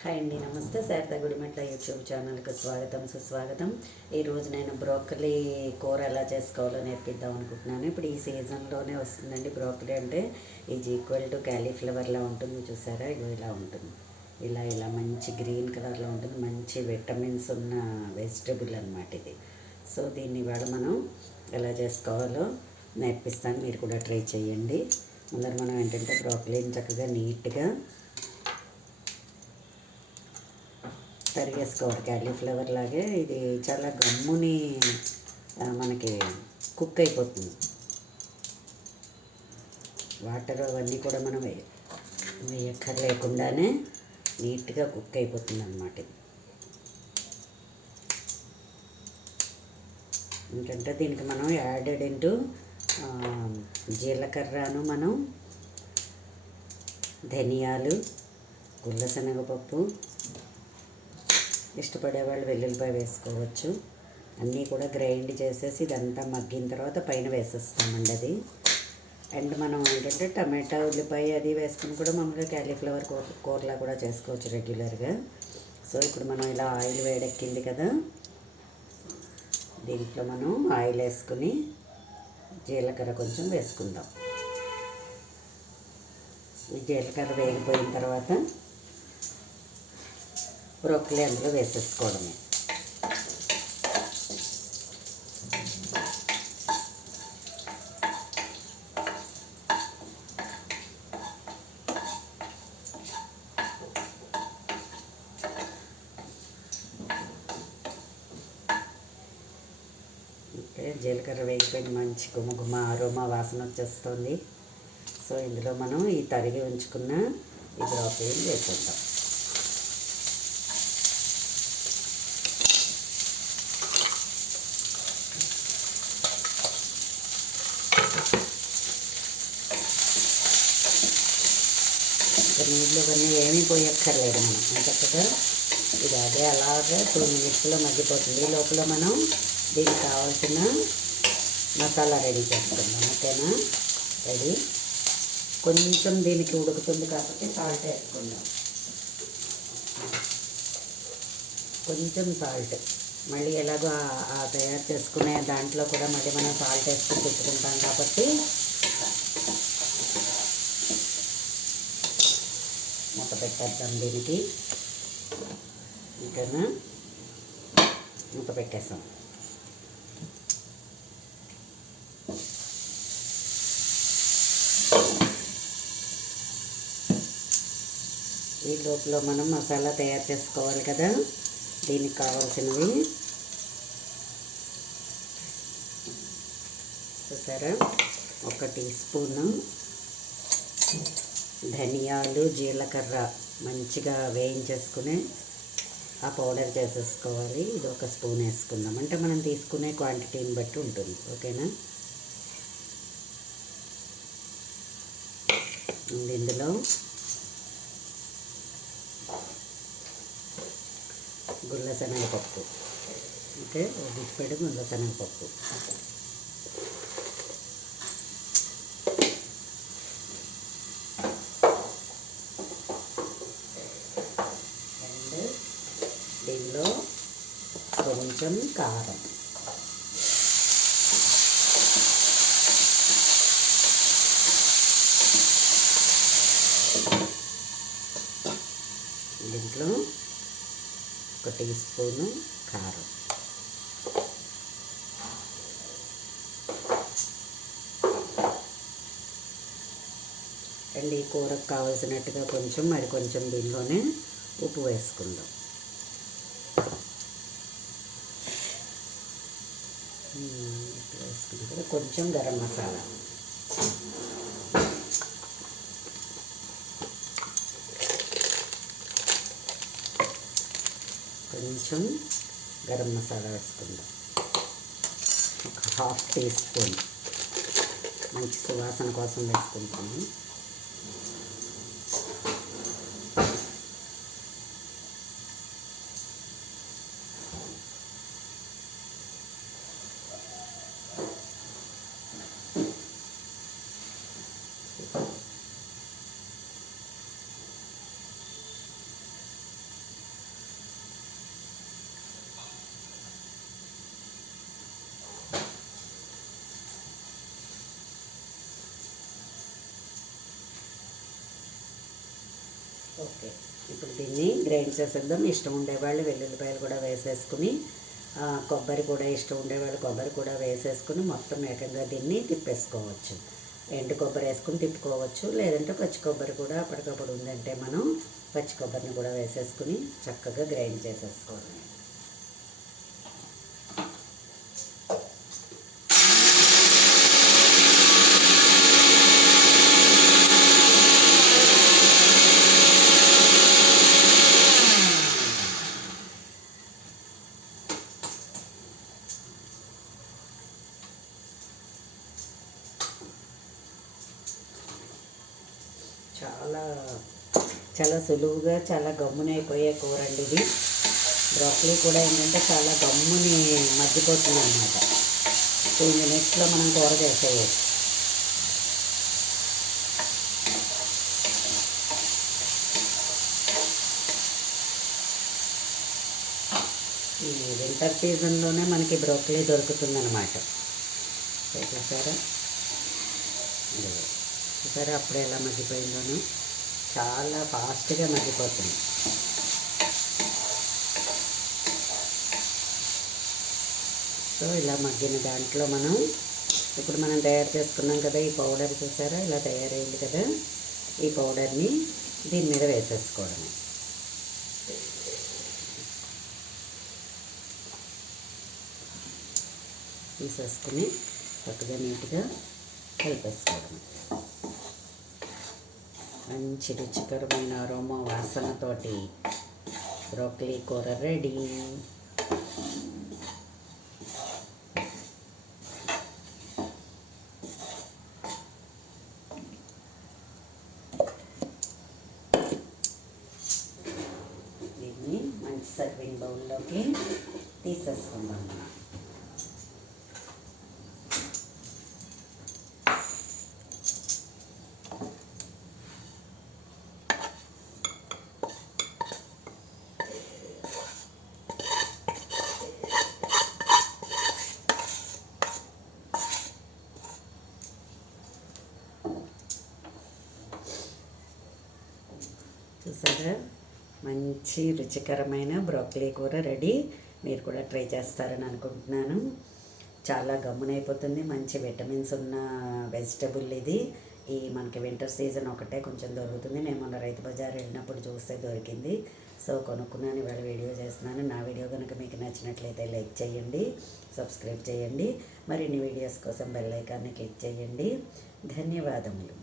Hi అండి, నమస్తే. Sharada Gudimetla YouTube ఛానల్కి స్వాగతం, సుస్వాగతం. ఈరోజు నేను బ్రోకలీ కూర ఎలా చేసుకోవాలో నేర్పిద్దాం అనుకుంటున్నాను. ఇప్పుడు ఈ సీజన్లోనే వస్తుందండి బ్రోకలీ. అంటే ఈజ్ ఈక్వల్ టు క్యాలీఫ్లవర్లా ఉంటుంది, చూసారా? ఇగో ఇలా ఉంటుంది. ఇలా మంచి గ్రీన్ కలర్లో ఉంటుంది. మంచి విటమిన్స్ ఉన్న వెజిటబుల్ అనమాట ఇది. సో దీన్ని ఇవాళ మనం ఎలా చేసుకోవాలో నేర్పిస్తాను, మీరు కూడా ట్రై చేయండి. ముందర మనం ఏంటంటే బ్రోకలీని చక్కగా నీట్గా తరిగేసుకోవాలి. క్యాలీఫ్లవర్ లాగే ఇది చాలా గమ్ముని మనకి కుక్ అయిపోతుంది. వాటర్ అవన్నీ కూడా మనం వేయక్కర్లేకుండానే నీట్గా కుక్ అయిపోతుంది అన్నమాట. ఎందుకంటే దీనికి మనం యాడెడ్ ఇంటూ జీలకర్రను, మనం ధనియాలు, గుల్లశనగపప్పు, ఇష్టపడే వాళ్ళు వెల్లుల్లిపాయ వేసుకోవచ్చు. అన్నీ కూడా గ్రైండ్ చేసేసి ఇదంతా మగ్గిన తర్వాత పైన వేసేస్తామండి అది. అండ్ మనం ఏంటంటే టమాటా, ఉల్లిపాయ అది వేసుకుని కూడా మామూలుగా క్యాలీఫ్లవర్ కూరలా కూడా చేసుకోవచ్చు రెగ్యులర్గా. సో ఇప్పుడు మనం ఇలా ఆయిల్ వేడెక్కింది కదా, దీంట్లో మనం ఆయిల్ వేసుకుని జీలకర్ర కొంచెం వేసుకుందాం. ఈ జీలకర్ర వేగిపోయిన తర్వాత బ్రోకలీ అందులో వేసేసుకోవడమే. జీలకర్ర వేగిపోయింది, మంచి గుమగుమ అరోమా వాసన వచ్చేస్తుంది. సో ఇందులో మనం ఈ తరిగి ఉంచుకున్న ఈ బ్రోకలీని వేసేద్దాం. నీళ్ళు ఇవన్నీ ఏమీ పోయక్కర్లేదు మనం. చక్కగా ఇది అదే అలాగే 2 minutesలో మగ్గిపోతుంది. ఈ లోపల మనం దీనికి కావాల్సిన మసాలా రెడీ చేసుకుందాం. ఓకేనా? రెడీ. కొంచెం దీనికి ఉడుకుతుంది కాబట్టి సాల్ట్ వేసుకుందాం. కొంచెం సాల్ట్. మళ్ళీ ఎలాగో తయారు చేసుకునే దాంట్లో కూడా మళ్ళీ మనం సాల్ట్ వేసుకుని పెట్టుకుంటాం కాబట్టి మూత పెట్టేద్దాం దీనికి. ఓకేనా? మూత పెట్టేస్తాం. ఈ లోపల మనం మసాలా తయారు చేసుకోవాలి కదా. దీనికి కావాల్సినవి చూసారా? 1 టీ స్పూను ధనియాలు, జీలకర్ర మంచిగా వేయించేసుకుని ఆ పౌడర్ చేసేసుకోవాలి. ఇది 1 స్పూన్ వేసుకుందాం. అంటే మనం తీసుకునే క్వాంటిటీని బట్టి ఉంటుంది. ఓకేనా? ఇందులో గుల్లశనగపప్పు. ఓకే, గుప్పెడు గుల్లశనగపప్పు. దీనిలో కొంచెం కారం. దీంట్లో 1 టీ స్పూను కారం. అండ్ ఈ కూరకు కావాల్సినట్టుగా మరి కొంచెం దీనిలోనే ఉప్పు వేసుకుందాం. వేసుకున్నాం కదా. కొంచెం గరం మసాలా. కొంచెం గరం మసాలా వేసుకుందాం. 1/2 టీ స్పూన్. మంచి సువాసన కోసం వేసుకుంటాము. ఓకే, ఇప్పుడు దీన్ని గ్రైండ్ చేసేద్దాం. ఇష్టం ఉండేవాళ్ళు వెల్లుల్లిపాయలు కూడా వేసేసుకుని, కొబ్బరి కూడా ఇష్టం ఉండేవాళ్ళు కొబ్బరి కూడా వేసేసుకుని మొత్తం ఏకంగా దీన్ని తిప్పేసుకోవచ్చు. ఎండు కొబ్బరి వేసుకుని తిప్పుకోవచ్చు, లేదంటే పచ్చి కొబ్బరి కూడా అప్పటికప్పుడు ఉందంటే మనం పచ్చి కొబ్బరిని కూడా వేసేసుకుని చక్కగా గ్రైండ్ చేసేసుకోవాలి. చాలా చాలా సులువుగా చాలా గమ్మునైపోయే కూర అండి ఇది. బ్రోకలీ కూడా ఏంటంటే చాలా గమ్ముని మగ్గిపోతుంది అన్నమాట. 2 మినిట్స్లో మనం కూర చేసేయచ్చు. ఈ వింటర్ సీజన్లోనే మనకి బ్రోకలీ దొరుకుతుందన్నమాట. చూసారా చూసారా అప్పుడే ఎలా మగ్గిపోయిందోను, చాలా ఫాస్ట్గా మగ్గిపోతుంది. సో ఇలా మగ్గిన దాంట్లో ఇప్పుడు మనం తయారు చేసుకున్నాం కదా ఈ పౌడర్, చూసారా ఇలా తయారైంది కదా. ఈ పౌడర్ని దీని మీద వేసేసుకోవడమే. తీసేసుకుని చక్కగా నీట్గా కలిపేసుకోవడమే. మంచి రుచికరమైన అరోమా వాసనతోటి బ్రోకలీ కూర రెడీ. దీన్ని మంచి సర్వింగ్ బౌల్లోకి తీసేసుకుందాం. చూసారా మంచి రుచికరమైన బ్రోకలీ కూర రెడీ. మీరు కూడా ట్రై చేస్తారని అనుకుంటున్నాను. చాలా గమ్మునైపోతుంది, మంచి విటమిన్స్ ఉన్న వెజిటబుల్ ఇది. మనకి వింటర్ సీజన్ ఒకటే కొంచెం దొరుకుతుంది. నేను మొన్న రైతు బజార్ వెళ్ళినప్పుడు చూస్తే దొరికింది. సో కొనుక్కున్నాను, ఇవాళ వీడియో చేస్తున్నాను. నా వీడియో కనుక మీకు నచ్చినట్లయితే లైక్ చేయండి, సబ్స్క్రైబ్ చేయండి. మరిన్ని వీడియోస్ కోసం బెల్ ఐకాన్ని క్లిక్ చేయండి. ధన్యవాదములు.